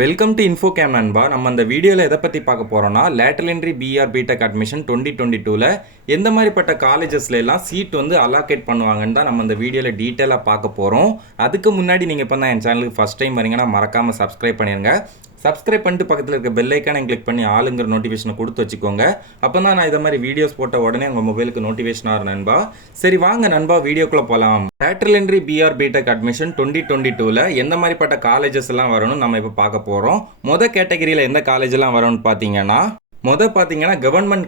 Welcome to இன்ஃபோகேம் நண்பா. நம்ம இந்த வீடியோவில் எதை பற்றி பார்க்க போகிறோம்னா லேட்டரல் என்ட்ரி பிஆர் B.Tech அட்மிஷன் 2022ல் எந்த மாதிரிப்பட்ட காலேஜஸ்ல எல்லாம் சீட் வந்து அலாகேட் பண்ணுவாங்கன்னு தான் நம்ம இந்த வீடியோவில் டீட்டெயிலாக பார்க்க போகிறோம். அதுக்கு முன்னாடி நீங்கள் இப்போ தான் என் சேனலுக்கு ஃபஸ்ட் டைம் வரீங்கன்னா மறக்காமல் சப்ஸ்கிரைப் பண்ணிடுங்க. சப்ஸ்கிரைப் பண்ணிட்டு பக்கத்தில் இருக்க பெல் ஐக்கானை கிளிக் பண்ணி ஆளுங்கிற நோட்டிஃபிகேஷனை கொடுத்து வச்சுக்கோங்க. அப்போ தான் நான் இதை மாதிரி வீடியோஸ் போட்ட உடனே உங்கள் மொபைலுக்கு நோட்டிஃபிகேஷன் ஆகும் நண்பா. சரி வாங்க நண்பா, வீடியோக்குள்ளே போகலாம். லேட்டரல் என்ட்ரி பிஆர் B.Tech அட்மிஷன் 2022ல் எந்த மாதிரிப்பட்ட காலேஜஸ் எல்லாம் வரணும்னு நம்ம இப்போ பார்க்க போகிறோம். மொதல் கேட்டகரியில் எந்த காலேஜெல்லாம் வரும்னு பார்த்தீங்கன்னா கவர்மெண்ட்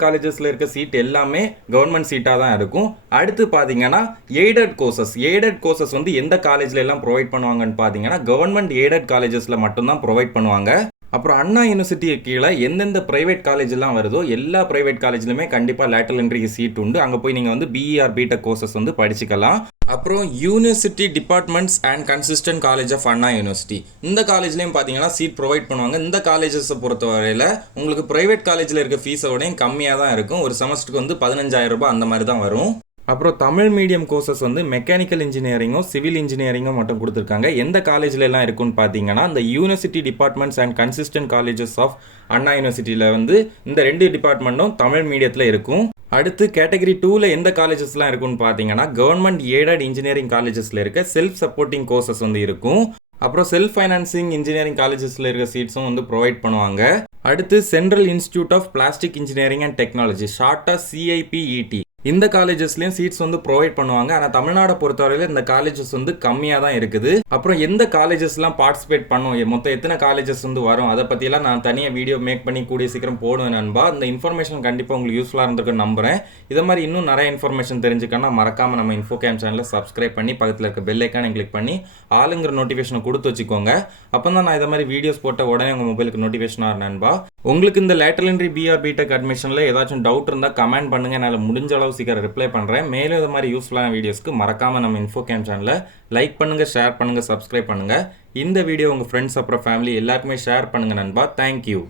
காலேஜஸில் இருக்க சீட் எல்லாமே கவர்மெண்ட் சீட்டாக தான் இருக்கும். அடுத்து பார்த்தீங்கன்னா எய்டட் கோர்சஸ் வந்து எந்த காலேஜில் எல்லாம் ப்ரொவைட் பண்ணுவாங்கன்னு பார்த்தீங்கன்னா கவர்மெண்ட் எய்டட் காலேஜஸில் மட்டும்தான் ப்ரொவைட் பண்ணுவாங்க. அப்புறம் அண்ணா யூனிவர்சிட்டி கீழே எந்தெந்த ப்ரைவேட் காலேஜ் எல்லாம் வருதோ எல்லா ப்ரைவேட் காலேஜ்லையுமே கண்டிப்பாக லேட்டரல் என்ட்ரிக்கு சீட் உண்டு. அங்கே போய் நீங்கள் வந்து பிஆர் B.Tech கோர்சஸ் வந்து படிச்சுக்கலாம். அப்புறம் university departments and consistent college of Anna university, இந்த காலேஜ்லேயும் பார்த்தீங்கன்னா சீட் ப்ரொவைட் பண்ணுவாங்க. இந்த காலேஜஸை பொறுத்தவரையில் உங்களுக்கு ப்ரைவேட் காலேஜில் இருக்க ஃபீஸோடையும் கம்மியாக தான் இருக்கும். ஒரு செமஸ்டருக்கு வந்து 15,000 ரூபாய் அந்த மாதிரி தான் வரும். அப்புறம் தமிழ் மீடியம் கோர்சஸ் வந்து மெக்கானிக்கல் இன்ஜினியரிங்கும் சிவில் இன்ஜினியரிங்கும் மட்டும் கொடுத்துருக்காங்க. எந்த காலேஜில் எல்லாம் இருக்குன்னு பார்த்தீங்கன்னா இந்த university departments and constituent colleges of Anna யூனிவர்சிட்டியில் வந்து இந்த 2 டிபார்ட்மெண்ட்டும் தமிழ் மீடியத்தில் இருக்கும். அடுத்து கேட்டகரி 2ல் எந்த காலேஜஸ்லாம் இருக்குன்னு பார்த்தீங்கன்னா கவர்மெண்ட் எய்டட் இன்ஜினியரிங் காலேஜஸில் இருக்க செல்ஃப் சப்போர்ட்டிங் கோர்சஸ் வந்து இருக்கும். அப்புறம் செல்ஃப் ஃபைனான்சிங் இன்ஜினியரிங் காலேஜஸில் இருக்க சீட்ஸும் வந்து ப்ரொவைட் பண்ணுவாங்க. அடுத்து central institute of plastic engineering and technology, ஷார்ட்டாக CIPET, இந்த காலேஜஸ்லேயும் சீட்ஸ் வந்து ப்ரொவைட் பண்ணுவாங்க. ஆனால் தமிழ்நாடை பொறுத்தவரையில் இந்த காலேஜஸ் வந்து கம்மியாக தான் இருக்குது. அப்புறம் எந்த காலேஜஸ்லாம் பார்ட்டிசிபேட் பண்ணும், மொத்தம் எத்தனை காலேஜஸ் வந்து வரும், அதை பற்றியெல்லாம் நான் தனியாக வீடியோ மேக் பண்ணி கூடிய சீக்கிரம் போடுவேன் நண்பா. இந்த இன்ஃபர்மேஷன் கண்டிப்பாக உங்களுக்கு யூஸ்ஃபுல்லாக இருந்திருக்குன்னு நம்புகிறேன். இதை மாதிரி இன்னும் நிறைய இன்ஃபர்மேஷன் தெரிஞ்சுக்கன்னா மறக்காமல் நம்ம இன்ஃபோகேம் சேனலை சப்ஸ்கிரைப் பண்ணி பக்கத்தில் இருக்க பெல் ஐக்கானை கிளிக் பண்ணி ஆளுங்கிற நோட்டிஃபிகேஷனை கொடுத்து வச்சுக்கோங்க. அப்போ தான் நான் இதை மாதிரி வீடியோஸ் போட்ட உடனே உங்கள் மொபைலுக்கு நோட்டிஃபிகேஷன் ஆகும் நண்பா. உங்களுக்கு இந்த லேட்டரல் என்ட்ரி பிஆர் B.Tech அட்மிஷனில் ஏதாச்சும் டவுட் இருந்தால் கமெண்ட் பண்ணுங்கள். என்னால் முடிஞ்ச அளவு சீக்கிரம் ரிப்ளை பண்ணுறேன். மேலும் இது மாதிரி யூஸ்ஃபுல்லான வீடியோஸ்க்கு மறக்காமல் நம்ம இன்ஃபோகேம் சேனலை லைக் பண்ணுங்கள், ஷேர் பண்ணுங்கள், சப்ஸ்கிரைப் பண்ணுங்கள். இந்த வீடியோ உங்கள் ஃப்ரெண்ட்ஸ் அப்புறம் ஃபேமிலி எல்லாருக்குமே ஷேர் பண்ணுங்கள் நண்பா. தேங்க்யூ.